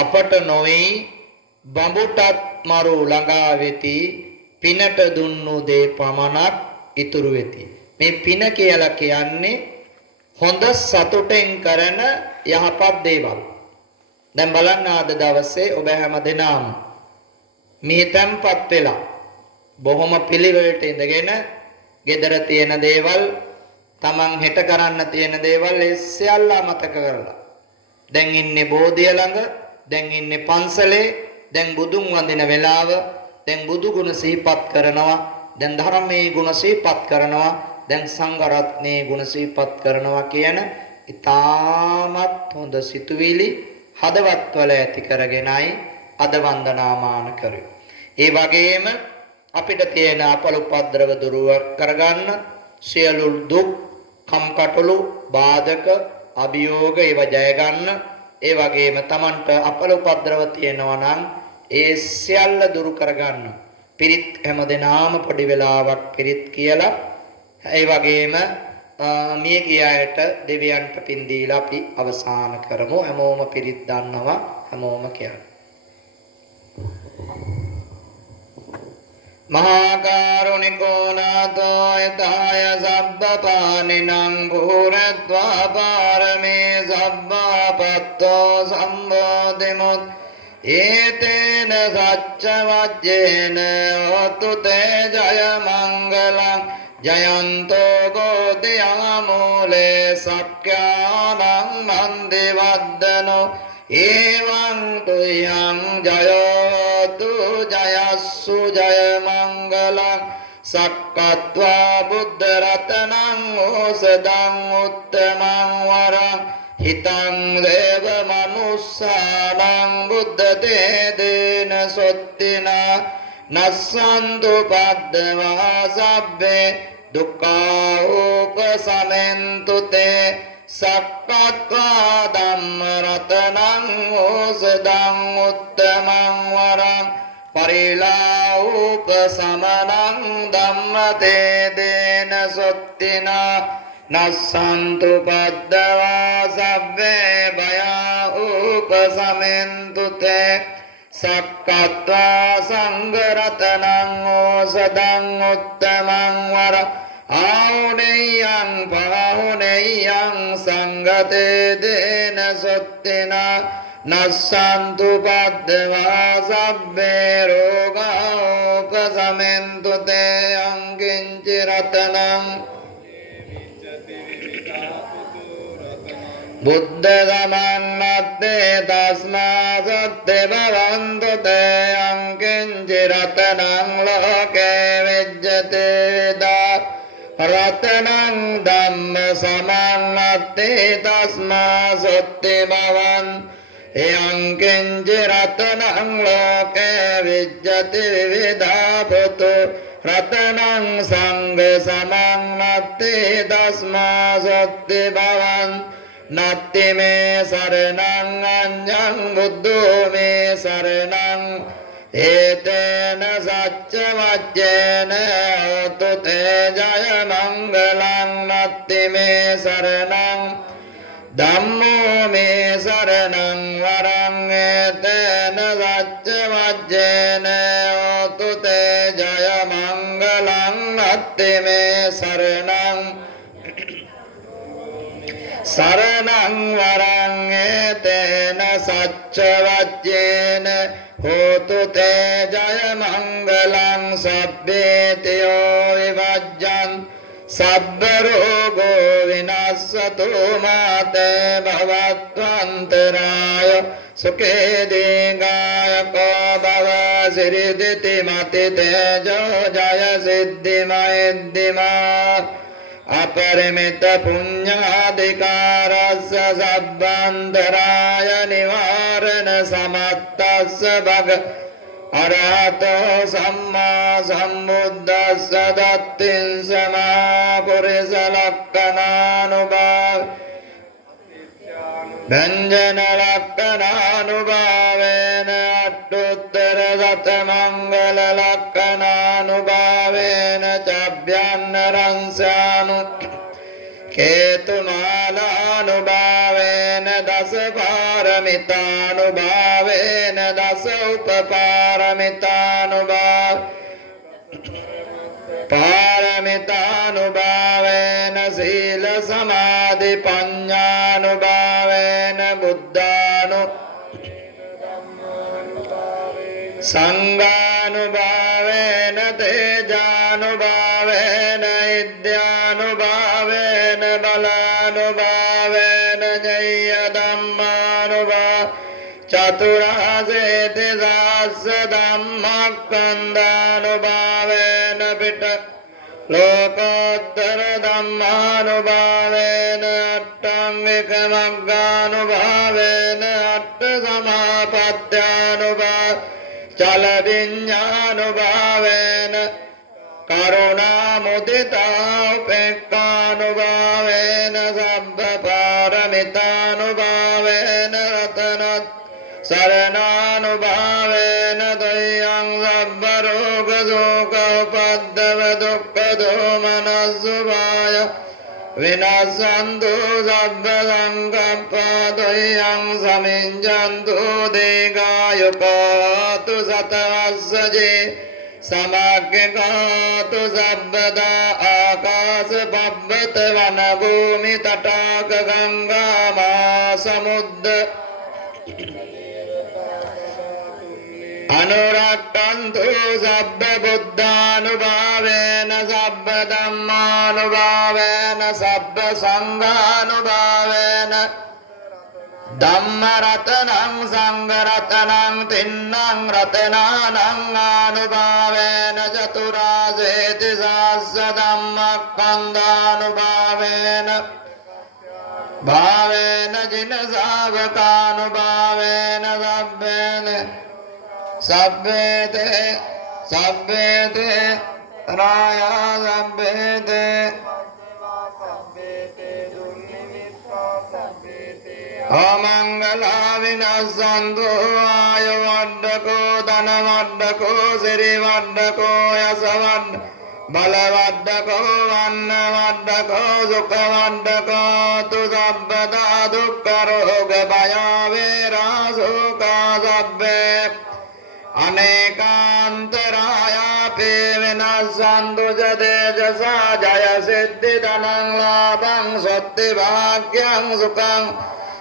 අපට නොවේ බඹුටත් මරු ළඟා වෙති පිනට දුන්නු දේ පමණක් ඉතුරු වෙති. මේ පින කියලා කියන්නේ හොඳ සතුටෙන් කරන යහපත් දේවල්. දැන් බලන්න අද දවසේ ඔබ හැම දෙනාම මේ තැන්පත් වෙලා බොහොම පිළිවෙලට ඉඳගෙන ගෙදර තියෙන දේවල් තමන් හෙට කරන්න තියෙන දේවල් ඒ සියල්ල අමතක කරලා දැන් ඉන්නේ බෝධිය ළඟ, දැන් ඉන්නේ පන්සලේ, දැන් බුදුන් වඳින වෙලාව, දැන් බුදු ගුණ සිහිපත් කරනවා, දැන් ධර්මයේ ගුණ සිහිපත් කරනවා, දැන් සංඝ රත්නයේ ගුණ සිහිපත් කරනවා කියන ඊටමත් හොඳ සිතුවිලි හදවත්වල ඇති කරගෙනයි අද වන්දනාමාන කරේ. ඒ වගේම අපිට තියෙන අපල උපද්‍රව දුරු කරගන්න සියලු දුක්, කම්කටොළු, බාධක, අභියෝග ඒවා ජය ගන්න. ඒ වගේම Tamanට අපල උපද්‍රව තියෙනවා නම් ඒ සියල්ල දුරු කරගන්න. පිරිත් හැමදෙනාම පොඩි වෙලාවක් පිරිත් කියලා ඒ වගේම මිය ගිය අයට දෙවියන්ට පින් දීලා අපි අවසන් කරමු. හැමෝම පිරිත් දන්නවා හැමෝම කියන්න. මහා කරුණිකෝ නාථෝ යතය සබ්බපානිනං පුරත්වා පාරමේ සබ්බාපත්තෝ සම්බෝධිමුත් ඒතේන සච්ච වජ්ජේන හොතු තේ ජය මංගලං ජයන්තෝ ගෝධයාමූලේ සක්ඛ්‍යානං නන්දි වද්දනෝ එවං තුයං ජයෝතු ජයස්සු ජය මංගලං සක්කත්වා බුද්ධ රතනං ඕසදං උත්තමං වරං හිතං දේව මනුස්සානං බුද්ධ දේන සොත්තිනා නස්සන්තු පද්දවා සබ්බේ දුක්ඛා උපසමෙන්තු තේ සක්කත්වා ධම්ම රතනං ඕසදං උත්තමං වරං පරිලා උපසමනං ධම්ම තේ දේන සොත්තිනා නස්සන්තු පද්දවා සබ්බේ භයා උපසමෙන්තු තේ සක්කත්වා සංඝ රතනං ඕසදං උත්තමං වර ආහුනේයං පාහුනේයං සංඝතේ දේන සොත්තිනා නස්සන්තු පද්දවා සබ්බේ රෝගා උපසමෙන්තු තේ අංකින්චි රතනං බුද්ධ සමන්නත්තේ තස්මා සත්‍ය භවන්තු තේ අංකින්චි රතනං ලෝකේ විජ්ජති විදා රතනං ධම්ම සමන්නත්තේ තස්මා සත්‍ය භවන් එයංකින්චි රතනං ලෝකේ විජ්ජති විවිධා පුතු රතනං සංඝ සමන්නත්තේ තස්මා සත්‍ය භවන් නත්ති මේ සරණං අඤ්ඤං බුද්ධෝ මේ සරණං ඒතේන සච්ච වච්චේන හෝතු තේ ජය මංගලං නත්ති මේ සරණං ධම්මෝ මේ සරණං වරං ඒතේන සච්ච වච්චේන හෝතු තේ ජය මංගලං නත්ති මේ සරණං සරණං වරං ඒතේන සච්ච වච්චේන හෝතු තේ ජය මංගලං සබ්බේතයෝ විවජ්ජං සබ්බ රෝගෝ විනස්සතු මාතේ භවත්වන්තරාය සුඛේ දීඝායකෝ භව සිරිදිති මති තේජෝ ජය සිද්ධිමයෙද්දිමා අපරිමිත පුඤ්ඤාධිකාරස්ස සබ්බන්තරාය නිවාරණ සමත්තස්ස භග අරහතෝ සම්මා සම්බුද්දස්ස දත්තිං සමා පුරිස ලක්ඛනානුභාව භංජන ලක්ඛනානුභාවේන අට්ඨුත්තර සත මංගල ලක්ඛනානුභාවේන චබ්බ්‍යන්න රංසානු කේතුමාලානුභාවේන දස පාරමී පාරමිතානුභාවේන දස උපපාරමිතානුභාව පාරමිතානුභාවේන සීල සමාධි පඤ්ඤානුභාවේන බුද්ධානු සංඝානුභාවේන තේජානුභාවේන ඉද්ධානුභාවේන බලානුභාවේන ජය ධම්මානුභාව චතුරාසේති සාස්ස ධම්මක්ඛන්දානුභාවේන පිට ලෝකෝත්තර ධම්මානුභාවේන අට්ඨංගික මග්ගානුභාවේන අට්ඨ සමාපත්ත්‍යානුභාව චල විඤ්ඤානුභාවේන කරුණා මුදිතා උපේක්ඛානුභාවේන සබ්බ පාරමිතානුභාවේන රතන සරණානුභාවේන දයං සබ්බ රෝග ශෝක උපද්දව දුක්ඛ දෝමනස්සුභාය විනාශන්තු සබ්බ සංකප්පා දයං සමිඤ්ඤන්තු දීඝායුකෝතු සතවස්සජේ සමග්ගකාතු සබ්බදා ආකාශ පබ්බත වන භූමි තටාක ගංගා මා සමුද්ද අනුරක්ඛන්තු සබ්බ බුද්ධානුභාවේන සබ්බ ධම්මානුභාවේන සබ්බ සංඝානුභාවේන ධම්ම රතනං සංඝ රතනං තින්නං රතනානං ආනුභාවේන චතුරාසේති සාස්ස ධම්මක්ඛන්දානුභාවේන භාවේන ජින ශාවකානුභාවේන සබ්බේතේ රායා සබ්බේතේ අමංගලා විනස්සන්තු ආය වඩකෝ ධන වඩකෝ සිරි වඩකෝ යස වඩ බල වඩකෝ වන්න වඩකෝ සුඛ වඩකෝ තු සබ්බදා දුක්ඛ රෝග භය වේරා සෝකා සබ්බේ අනේකාන්තරායාපේ විනස්සන්තු ජදේජසා ජය සිද්ධි ධනං ලාභං සත්ති භාග්‍යං සුඛං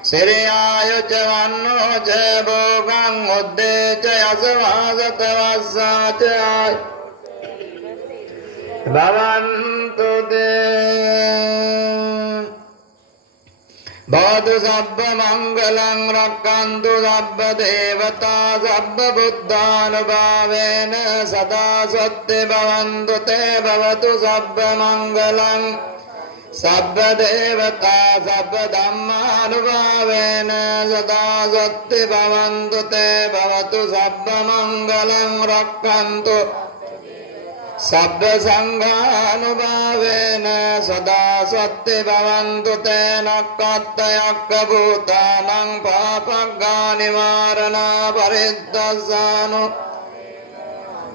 සිරියායච වන්නෝ ච භෝගං උද්දේච යසවාසත වස්සාච භවන්තු දේ බෝධු සබ්බ මංගලං රක්ඛන්තු සබ්බ දේවතා සබ්බ බුද්ධානුභාවේන සදා සත්‍ය භවන්තු තේ භවතු සබ්බ මංගලං සබ්බ දේවතා සබ්බ ධම්මානුභාවේන සදා සත්‍ය භවන්තු තේ භවතු සබ්බ මංගලං රක්ඛන්තු සබ්බ සංඝානුභාවේන සදා සත්‍ය භවන්තු තේ නක්ඛත්තයක්ඛ භූතානං පාපග්ගා නිවාරණා පරිද්දස්සානු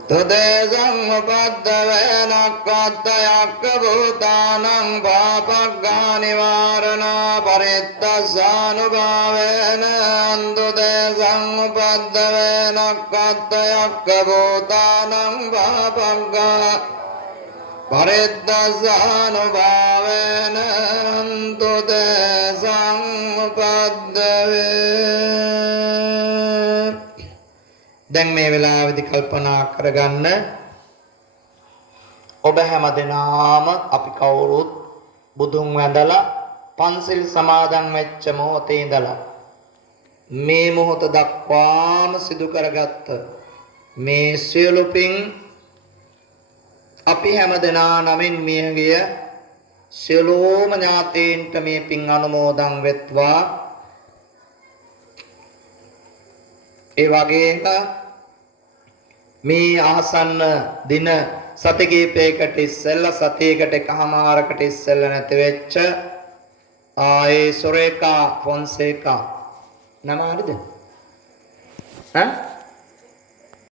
තුදේසං උපද්දවේ නක්ඛත්තයක්ඛ භූතානං පාපග්ගා නිවාරණා පරිද්දස්සානුභාවේන අන්තුදේසං උපද්දවේ නක්ඛත්තයක්ඛ භූතානං පාපග්ගා පරිද්දස්සානුභාවේන අන්තුදේසං උපද්දවේ. දැන් මේ වෙලාවේදී කල්පනා කරගන්න ඔබ හැමදෙනාම අපි කවුරුත් බුදුන් වැඳලා පන්සිල් සමාදන් වෙච්ච මොහොතේ ඉඳලා මේ මොහොත දක්වාම සිදු කරගත්ත මේ සියලු පින් අපි හැමදෙනා නමින් මියගිය සියලුම ඥාතීන්ට මේ පින් අනුමෝදන් වෙත්වා. ඒ වගේම මේ ආසන්න දින සති කීපයකට ඉස්සෙල්ලා සතියකට එකමාරකට ඉස්සෙල්ලා නැති වෙච්ච ඒ සොරේකා ෆොන්සේකා නම හරිද?